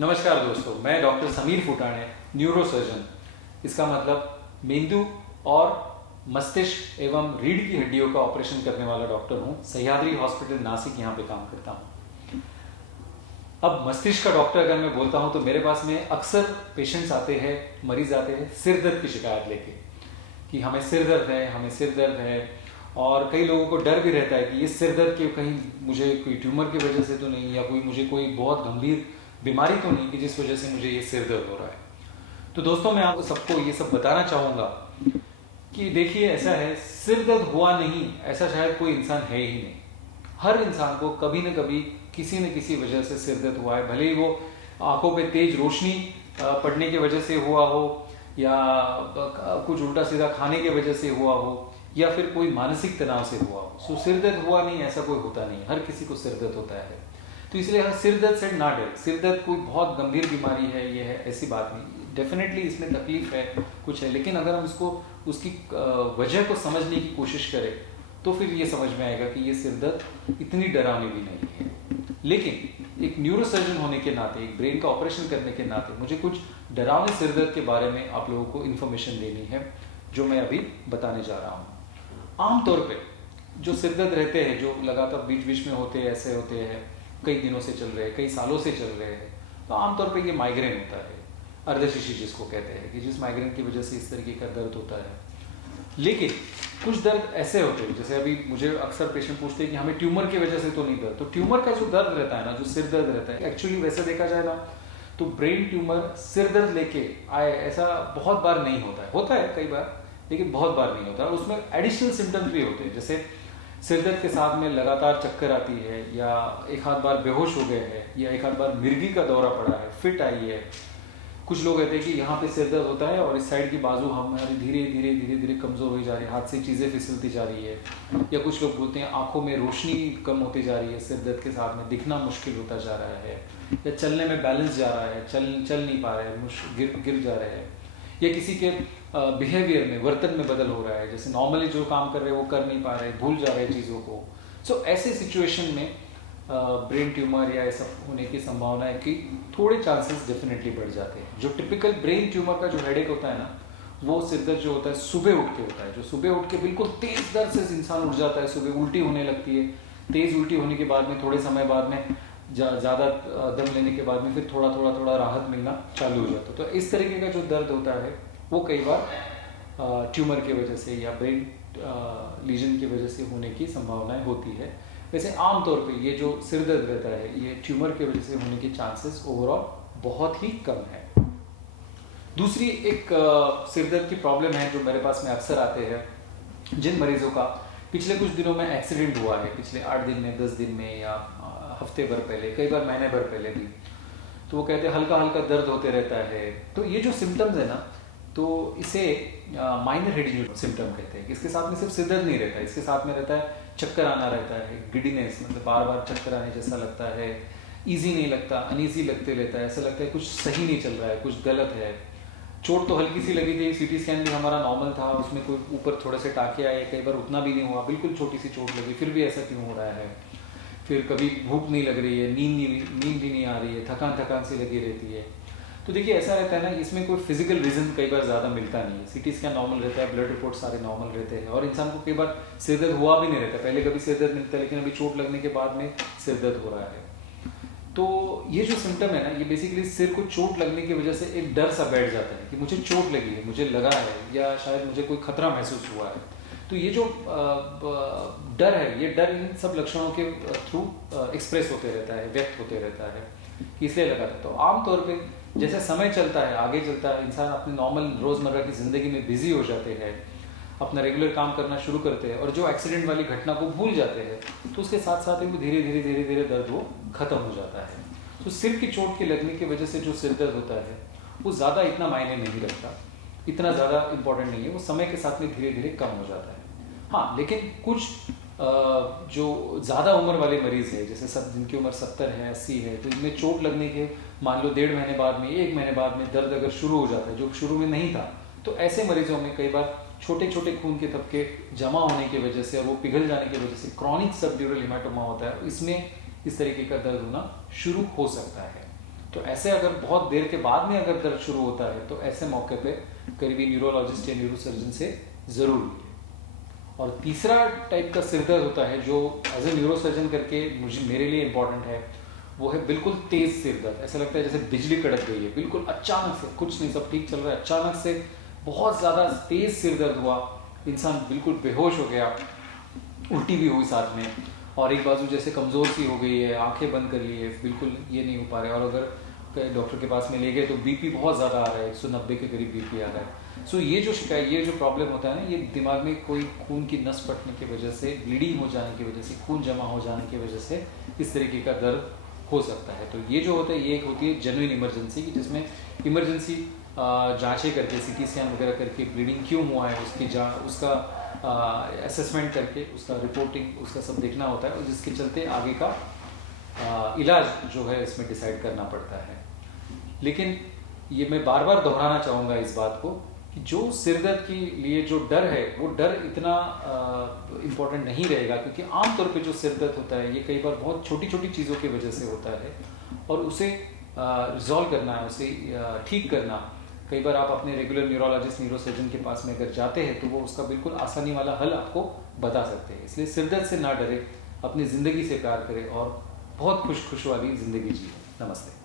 नमस्कार दोस्तों, मैं डॉक्टर समीर फुटाणे, न्यूरोसर्जन। इसका मतलब मेंदु और मस्तिष्क एवं रीढ़ की हड्डियों का ऑपरेशन करने वाला डॉक्टर हूं। सह्याद्री हॉस्पिटल नासिक यहाँ पे काम करता हूं। अब मस्तिष्क का डॉक्टर अगर मैं बोलता हूं तो मेरे पास में अक्सर पेशेंट्स आते हैं, मरीज आते हैं सिर दर्द की शिकायत लेके कि हमें सिर दर्द है। और कई लोगों को डर भी रहता है कि ये सिर दर्द के कहीं मुझे कोई ट्यूमर की वजह से तो नहीं, या मुझे कोई बहुत गंभीर बीमारी तो नहीं कि जिस वजह से मुझे ये सिर दर्द हो रहा है। तो दोस्तों, मैं आप सबको ये सब बताना चाहूँगा कि देखिए, ऐसा है, सिर दर्द हुआ नहीं ऐसा शायद कोई इंसान है ही नहीं। हर इंसान को कभी न कभी किसी न किसी वजह से सिर दर्द हुआ है, भले ही वो आंखों पे तेज रोशनी पड़ने की वजह से हुआ हो, या कुछ उल्टा सीधा खाने की वजह से हुआ हो, या फिर कोई मानसिक तनाव से हुआ हो। सो सिर दर्द हुआ नहीं ऐसा कोई होता नहीं, हर किसी को सिर दर्द होता है। तो इसलिए हर सिर दर्द से ना डर। सिर दर्द कोई बहुत गंभीर बीमारी है, ये है, ऐसी बात नहीं। डेफिनेटली इसमें तकलीफ है, कुछ है, लेकिन अगर हम इसको उसकी वजह को समझने की कोशिश करें तो फिर ये समझ में आएगा कि ये सिर दर्द इतनी डरावनी भी नहीं है। लेकिन एक न्यूरोसर्जन होने के नाते, एक ब्रेन का ऑपरेशन करने के नाते मुझे कुछ डरावने सिर दर्द के बारे में आप लोगों को इन्फॉर्मेशन देनी है, जो मैं अभी बताने जा रहा हूँ। आमतौर पे जो सिर दर्द रहते हैं, जो लगातार बीच बीच में होते हैं, ऐसे होते हैं, कई दिनों से चल रहे हैं, कई सालों से चल रहे हैं, तो आमतौर पे ये माइग्रेन होता है, अर्धशिशि जिसको कहते हैं, कि जिस माइग्रेन की वजह से इस तरीके का दर्द होता है। लेकिन कुछ दर्द ऐसे होते हैं, जैसे अभी मुझे अक्सर पेशेंट पूछते हैं कि हमें ट्यूमर की वजह से तो नहीं दर्द। तो ट्यूमर का जो दर्द रहता है ना, जो सिर दर्द रहता है, एक्चुअली वैसे देखा जाए ना तो ब्रेन ट्यूमर सिर दर्द लेके आए ऐसा बहुत बार नहीं होता है कई बार, लेकिन बहुत बार नहीं होता। उसमें एडिशनल सिम्टम्स भी होते हैं, जैसे सिर दर्द के साथ में लगातार चक्कर आती है, या एक आध बार बेहोश हो गए हैं, या एक आध बार मिर्गी का दौरा पड़ा है, फिट आई है। कुछ लोग कहते हैं कि यहाँ पे सिर दर्द होता है और इस साइड की बाजू हमारी धीरे धीरे कमज़ोर हो जा रही है, हाथ से चीज़ें फिसलती जा रही है। या कुछ लोग बोलते हैं आंखों में रोशनी कम होती जा रही है, सिर दर्द के साथ में दिखना मुश्किल होता जा रहा है, या चलने में बैलेंस जा रहा है, चल नहीं पा रहे हैं, गिर जा रहे हैं, या किसी के बिहेवियर में, वर्तन में बदल हो रहा है, जैसे नॉर्मली जो काम कर रहे हैं वो कर नहीं पा रहे, भूल जा रहे हैं चीज़ों को। सो ऐसे सिचुएशन में ब्रेन ट्यूमर या ऐसा होने की संभावना है कि थोड़े चांसेस डेफिनेटली बढ़ जाते हैं। जो टिपिकल ब्रेन ट्यूमर का जो हेडेक होता है ना, वो सिर दर्द जो होता है सुबह उठ के होता है, जो सुबह उठ के बिल्कुल तेज दर्द से इंसान उठ जाता है, सुबह उल्टी होने लगती है, तेज उल्टी होने के बाद में थोड़े समय बाद में ज़्यादा दम लेने के बाद में फिर थोड़ा राहत मिलना चालू हो जाता है। तो इस तरीके का जो दर्द होता है वो कई बार ट्यूमर की वजह से या ब्रेन लीजन की वजह से होने की संभावनाएं होती है। वैसे आमतौर पे ये जो सिर दर्द रहता है, ये ट्यूमर की वजह से होने के चांसेस ओवरऑल बहुत ही कम है। दूसरी एक सिर दर्द की प्रॉब्लम है जो मेरे पास में अक्सर आते हैं, जिन मरीजों का पिछले कुछ दिनों में एक्सीडेंट हुआ है, पिछले 8 दिन में, 10 दिन में, या हफ्ते भर पहले, कई बार महीने भर पहले भी, तो वो कहते हैं हल्का हल्का दर्द होते रहता है। तो ये जो सिम्टम्स है ना, तो इसे माइनर हेड सिम्टम कहते हैं। इसके साथ में सिर्फ सिर दर्द नहीं रहता है, इसके साथ में रहता है चक्कर आना रहता है, गिडीनेस, मतलब बार बार चक्कर आने जैसा लगता है, इजी नहीं लगता, अनईजी लगते रहता है, ऐसा लगता है कुछ सही नहीं चल रहा है, कुछ गलत है। चोट तो हल्की सी लगी थी, सीटी स्कैन भी हमारा नॉर्मल था, उसमें कोई ऊपर थोड़े से टाके आए, कई बार उतना भी नहीं हुआ, बिल्कुल छोटी सी चोट लगी, फिर भी ऐसा क्यों हो रहा है। फिर कभी भूख नहीं लग रही है, नींद भी नहीं आ रही है, थकान सी लगी रहती है। तो देखिए, ऐसा रहता है ना, इसमें कोई फिजिकल रीजन कई बार ज़्यादा मिलता नहीं है। सीटी स्कैन नॉर्मल रहता है, ब्लड रिपोर्ट सारे नॉर्मल रहते हैं, और इंसान को कई बार सिर दर्द हुआ भी नहीं रहता, पहले कभी सिर दर्द मिलता है, लेकिन अभी चोट लगने के बाद में सिर दर्द हो रहा है। तो ये जो सिम्टम है ना, ये बेसिकली सिर को चोट लगने की वजह से एक डर सा बैठ जाता है कि मुझे चोट लगी है, मुझे लगा है, या शायद मुझे कोई खतरा महसूस हुआ है। तो ये जो डर है, ये डर इन सब लक्षणों के थ्रू एक्सप्रेस होते रहता है, व्यक्त होते रहता है, इसलिए लगा था। तो आमतौर पे जैसे समय चलता है, आगे चलता है, इंसान अपने नॉर्मल रोज़मर्रा की ज़िंदगी में बिजी हो जाते हैं, अपना रेगुलर काम करना शुरू करते हैं, और जो एक्सीडेंट वाली घटना को भूल जाते हैं, तो उसके साथ साथ ही वो धीरे धीरे दर्द वो ख़त्म हो जाता है। तो सिर की चोट के लगने की वजह से जो सिर दर्द होता है वो ज़्यादा इतना मायने नहीं रखता, इतना ज़्यादा इम्पोर्टेंट नहीं है, वो समय के साथ में धीरे धीरे कम हो जाता है। हाँ, लेकिन कुछ जो ज़्यादा उम्र वाले मरीज़ है, जैसे सब जिनकी उम्र 70 है, 80 है, तो इनमें चोट लगने के मान लो 1.5 महीने बाद में, 1 महीने बाद में दर्द अगर शुरू हो जाता है, जो शुरू में नहीं था, तो ऐसे मरीजों में कई बार छोटे छोटे खून के थपके जमा होने की वजह से और वो पिघल जाने की वजह से क्रॉनिक सबड्यूरल हेमाटोमा होता है, इसमें इस तरीके का दर्द होना शुरू हो सकता है। तो ऐसे अगर बहुत देर के बाद में अगर दर्द शुरू होता है तो ऐसे मौके पे करीबी न्यूरोलॉजिस्ट या न्यूरोसर्जन से ज़रूर मिलिए। और तीसरा टाइप का सिर दर्द होता है जो एज ए न्यूरोसर्जन करके मेरे लिए इंपॉर्टेंट है, वो है बिल्कुल तेज सिर दर्द। ऐसा लगता है जैसे बिजली कड़क गई है, बिल्कुल अचानक से, कुछ नहीं सब ठीक चल रहा है, अचानक से बहुत ज़्यादा तेज सिर दर्द हुआ, इंसान बिल्कुल बेहोश हो गया, उल्टी भी हुई साथ में, और एक बाजू जैसे कमज़ोर सी हो गई है, आंखें बंद कर ली है, बिल्कुल ये नहीं हो पा रहे, और अगर डॉक्टर के पास में ले गए तो बीपी बहुत ज़्यादा आ रहा है, 190 के करीब बीपी आ रहा है। सो ये जो शिकायत, ये जो प्रॉब्लम होता है ना, ये दिमाग में कोई खून की नस फटने की वजह से, ब्लीडिंग हो जाने की वजह से, खून जमा हो जाने की वजह से इस तरीके का दर्द हो सकता है। तो ये जो होता है, ये एक होती है जेन्युइन इमरजेंसी की, जिसमें इमरजेंसी जांचें करके, सीटी स्कैन वगैरह करके ब्लीडिंग क्यों हुआ है उसकी उसका असेसमेंट करके, उसका रिपोर्टिंग, उसका सब देखना होता है, और जिसके चलते आगे का इलाज जो है इसमें डिसाइड करना पड़ता है। लेकिन ये मैं बार बार दोहराना चाहूँगा इस बात को कि जो सिर दर्द के लिए जो डर है, वो डर इतना इम्पोर्टेंट नहीं रहेगा, क्योंकि आमतौर पे जो सिर दर्द होता है ये कई बार बहुत छोटी छोटी चीज़ों की वजह से होता है, और उसे रिजॉल्व करना है, उसे ठीक करना, कई बार आप अपने रेगुलर न्यूरोलॉजिस्ट, न्यूरोसर्जन के पास में अगर जाते हैं तो वो उसका बिल्कुल आसानी वाला हल आपको बता सकते हैं। इसलिए सिर दर्द से ना डरे, अपनी ज़िंदगी से प्यार करें और बहुत खुश वाली ज़िंदगी जिए। नमस्ते।